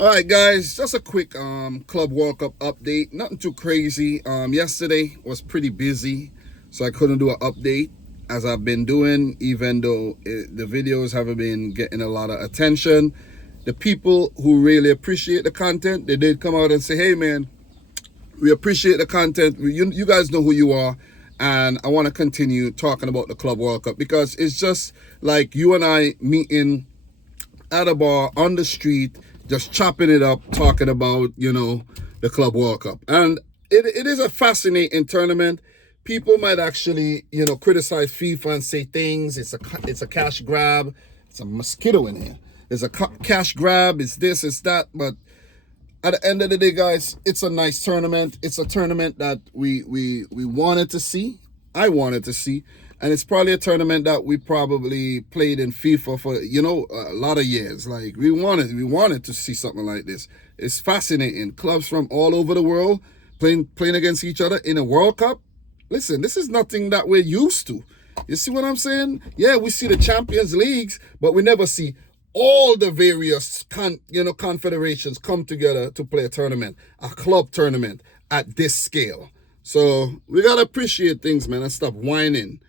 All right, guys, just a quick Club World Cup update. Nothing too crazy. Yesterday was pretty busy, so I couldn't do an update as I've been doing, even though the videos haven't been getting a lot of attention. The people who really appreciate the content, they did come out and say, "Hey, man, we appreciate the content. You guys know who you are." And I want to continue talking about the Club World Cup because it's just like you and I meeting at a bar on the street, just chopping it up, talking about, the Club World Cup. And it is a fascinating tournament. People might actually, criticize FIFA and say things. It's a cash grab. It's a mosquito in here. There's a cash grab. It's this, it's that. But at the end of the day, guys, it's a nice tournament. It's a tournament that we wanted to see. I wanted to see. And it's probably a tournament that we probably played in FIFA for, a lot of years. Like we wanted to see something like this. It's fascinating. Clubs from all over the world playing against each other in a World Cup. Listen, this is nothing that we're used to. You see what I'm saying? Yeah, we see the Champions Leagues, but we never see all the various confederations come together to play a tournament, a club tournament at this scale. So we gotta appreciate things, man, and stop whining.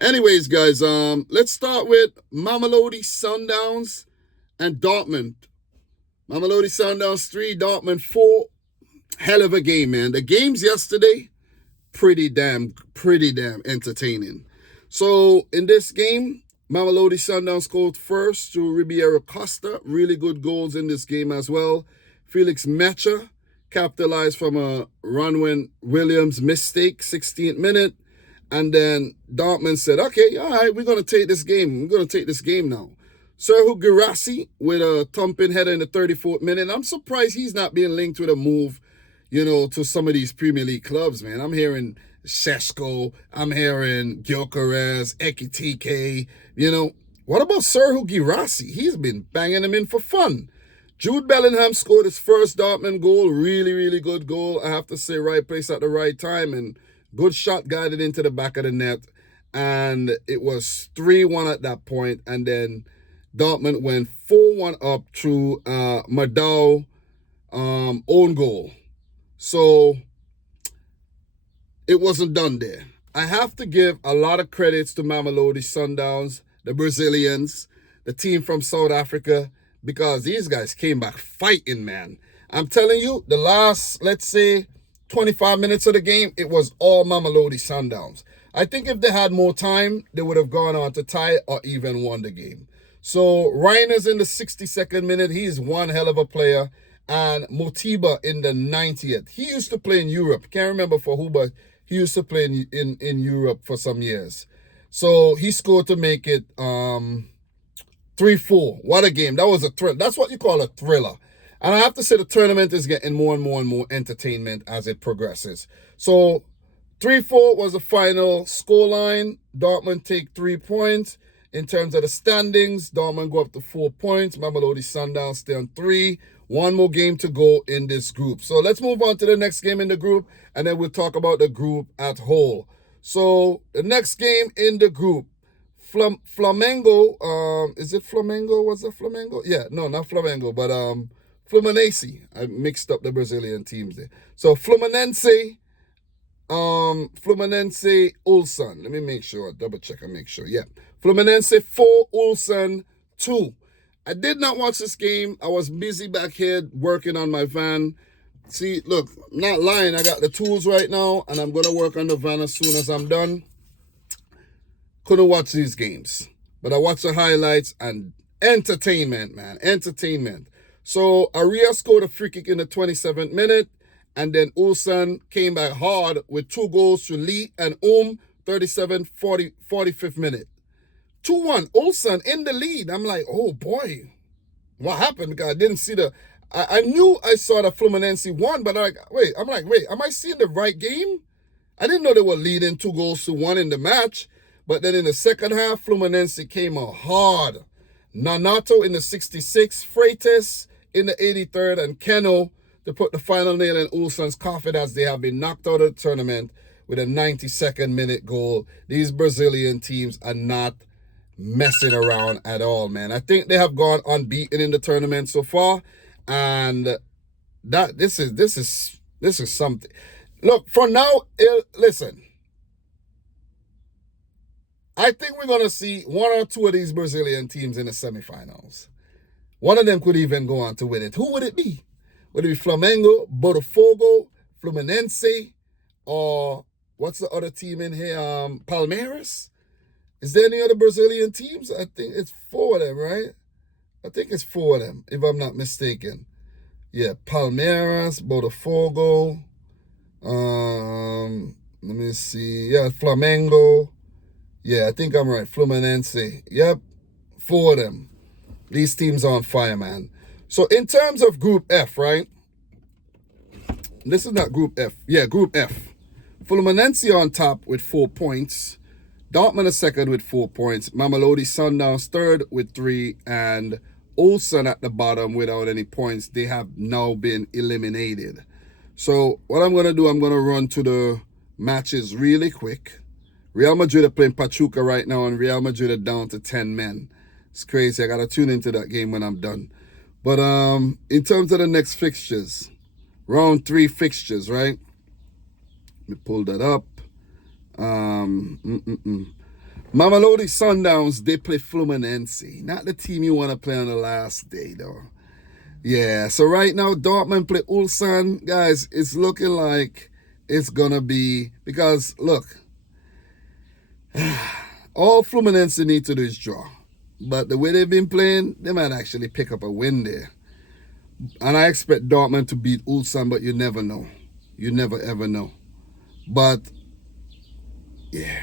Anyways, guys, let's start with Mamelodi Sundowns and Dortmund. Mamelodi Sundowns 3, Dortmund 4. Hell of a game, man. The games yesterday, pretty damn entertaining. So in this game, Mamelodi Sundowns scored first to Ribeiro Costa. Really good goals in this game as well. Felix Mecha capitalized from a Ronwen Williams mistake, 16th minute. And then Dortmund said, okay, all right, we're going to take this game. We're going to take this game now. Serhu Girassi with a thumping header in the 34th minute. I'm surprised he's not being linked with a move, to some of these Premier League clubs, man. I'm hearing Sesko. I'm hearing Gyökeres, Ekitike. What about Serhu Girassi? He's been banging them in for fun. Jude Bellingham scored his first Dortmund goal. Really, really good goal. I have to say, right place at the right time. And good shot guided into the back of the net. And it was 3-1 at that point. And then Dortmund went 4-1 up through Madao own goal. So it wasn't done there. I have to give a lot of credits to Mamelodi Sundowns, the Brazilians, the team from South Africa, because these guys came back fighting, man. I'm telling you, the last, let's say, 25 minutes of the game, it was all Mamelodi Sundowns. I think if they had more time, they would have gone on to tie or even won the game. So Reiner's in the 62nd minute. He's one hell of a player. And Motiba in the 90th. He used to play in Europe. Can't remember for who, but he used to play in Europe for some years. So he scored to make it 3-4. What a game. That was a thrill. That's what you call a thriller. And I have to say the tournament is getting more and more and more entertainment as it progresses. So 3-4 was the final scoreline. Dortmund take 3 points. In terms of the standings, Dortmund go up to 4 points. Mamelodi Sundowns stay on 3. One more game to go in this group. So let's move on to the next game in the group, and then we'll talk about the group at whole. So the next game in the group, Flamengo, is it Flamengo? Was it Flamengo? Yeah, no, not Flamengo, but Fluminense. I mixed up the Brazilian teams there. So Fluminense, Ulsan. Let me make sure, double check and make sure. Yeah, Fluminense 4, Ulsan 2. I did not watch this game. I was busy back here working on my van. See, look, I'm not lying. I got the tools right now, and I'm going to work on the van as soon as I'm done. Couldn't watch these games, but I watched the highlights, and entertainment, man, entertainment. So Aria scored a free kick in the 27th minute, and then Ulsan came back hard with 2 goals to Lee and 45th minute. 2-1, Ulsan in the lead. I'm like, oh boy, what happened? Because I didn't see I knew I saw the Fluminense won, but wait, am I seeing the right game? I didn't know they were leading 2-1 in the match. But then in the second half, Fluminense came out hard. Nanato in the 66th, Freitas in the 83rd, and Keno to put the final nail in Ulsan's coffin as they have been knocked out of the tournament with a 92nd minute goal. These Brazilian teams are not messing around at all, man. I think they have gone unbeaten in the tournament so far, And that this is something. Look, for now, listen. I think we're gonna see one or two of these Brazilian teams in the semifinals. One of them could even go on to win it. Who would it be? Would it be Flamengo, Botafogo, Fluminense, or what's the other team in here? Palmeiras? Is there any other Brazilian teams? I think it's four of them, right? I think it's four of them, if I'm not mistaken. Yeah, Palmeiras, Botafogo. Let me see. Yeah, Flamengo. Yeah, I think I'm right. Fluminense. Yep, four of them. These teams are on fire, man. So in terms of Group F, right? This is not Group F. Yeah, Group F. Fluminense on top with 4 points. Dortmund is second with 4 points. Mamelodi Sundowns third with 3. And Ulsan at the bottom without any points. They have now been eliminated. So what I'm going to do, I'm going to run to the matches really quick. Real Madrid are playing Pachuca right now, and Real Madrid are down to 10 men. It's crazy. I got to tune into that game when I'm done. But in terms of the next fixtures, round 3 fixtures, right? Let me pull that up. Mamelodi Sundowns, they play Fluminense. Not the team you want to play on the last day, though. Yeah, so right now, Dortmund play Ulsan. Guys, it's looking like it's going to be, because, look, all Fluminense need to do is draw. But the way they've been playing, they might actually pick up a win there. And I expect Dortmund to beat Ulsan, but you never know. You never, ever know. But, yeah.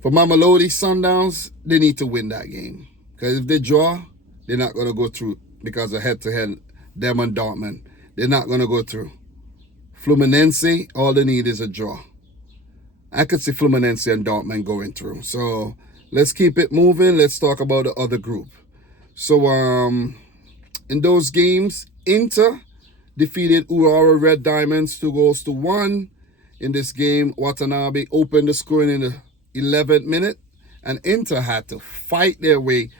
For Mamelodi Sundowns, they need to win that game. Because if they draw, they're not going to go through because of head-to-head, them and Dortmund. They're not going to go through. Fluminense, all they need is a draw. I could see Fluminense and Dortmund going through. So let's keep it moving. Let's talk about the other group. So in those games, Inter defeated Urawa Red Diamonds 2-1. In this game, Watanabe opened the scoring in the 11th minute, and Inter had to fight their way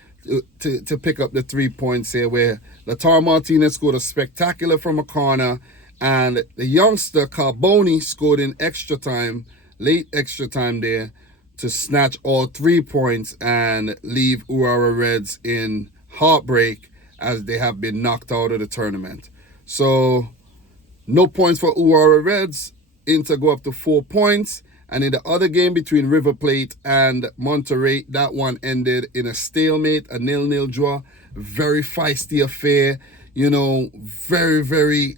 to pick up the 3 points here, where Lautaro Martinez scored a spectacular from a corner, and the youngster Carboni scored in extra time, late extra time there, to snatch all 3 points and leave Urawa Reds in heartbreak as they have been knocked out of the tournament. So no points for Urawa Reds. Inter go up to 4 points. And in the other game between River Plate and Monterrey, that one ended in a stalemate, a 0-0 draw. Very feisty affair, very, very,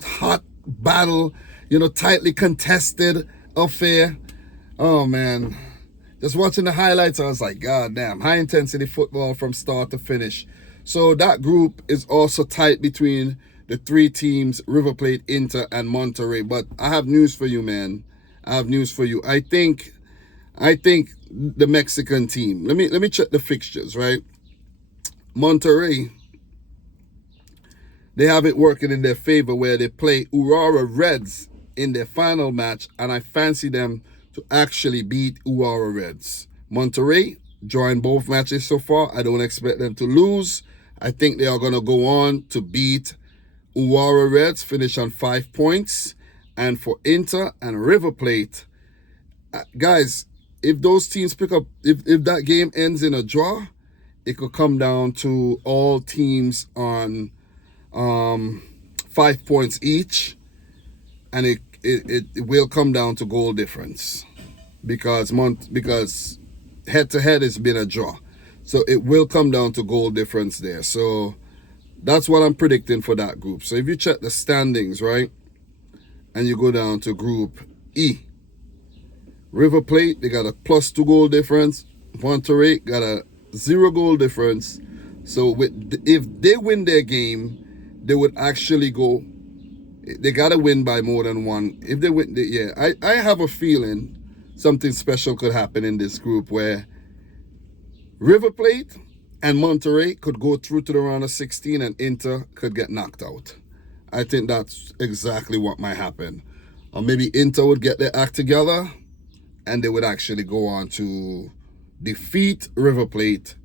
hot battle, tightly contested affair. Oh, man. Just watching the highlights, I was like, God damn, high-intensity football from start to finish. So that group is also tight between the 3 teams, River Plate, Inter, and Monterrey. But I have news for you, man. I have news for you. I think the Mexican team. Let me check the fixtures, right? Monterrey, they have it working in their favor where they play Urawa Reds in their final match, and I fancy them to actually beat Urawa Reds. Monterrey, drawing both matches so far. I don't expect them to lose. I think they are going to go on to beat Urawa Reds, finish on 5 points. And for Inter and River Plate, guys, if those teams pick up, if that game ends in a draw, it could come down to all teams on 5 points each. And it will come down to goal difference because head-to-head has been a draw. So it will come down to goal difference there. So that's what I'm predicting for that group. So if you check the standings, right, and you go down to Group E, River Plate, they got a +2 goal difference. Monterrey got a 0 goal difference. So if they win their game, they would actually go, they got to win by more than 1. If they win, I have a feeling something special could happen in this group where River Plate and Monterrey could go through to the round of 16 and Inter could get knocked out. I think that's exactly what might happen. Or maybe Inter would get their act together and they would actually go on to defeat River Plate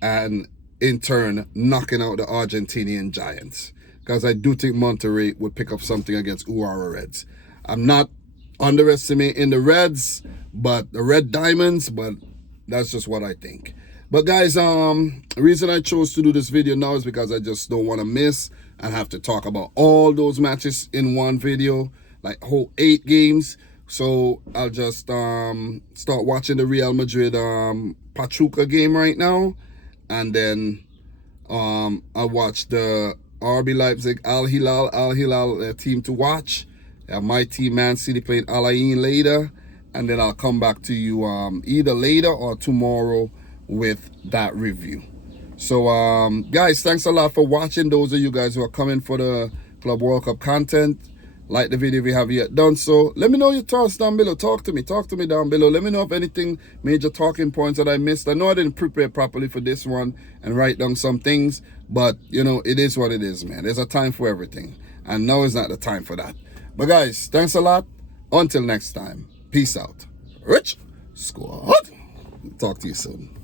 and in turn knocking out the Argentinian giants. Because I do think Monterrey would pick up something against Urawa Reds. I'm not underestimating the Reds, but the Red Diamonds, but that's just what I think. But guys, the reason I chose to do this video now is because I just don't want to miss and have to talk about all those matches in one video, like whole 8 games. So I'll just start watching the Real Madrid Pachuca game right now, and then I'll watch the RB Leipzig Al Hilal team to watch. My team Man City playing Al Ain later, and then I'll come back to you either later or tomorrow with that review. So guys, thanks a lot for watching. Those of you guys who are coming for the Club World Cup content, like the video if you have yet done so. Let me know your thoughts down below. Talk to me down below. Let me know if anything major talking points that I missed. I know I didn't prepare properly for this one and write down some things, but you know, it is what it is, man. There's a time for everything, and now is not the time for that. But guys, thanks a lot. Until next time, peace out. Rich Squad. Talk to you soon.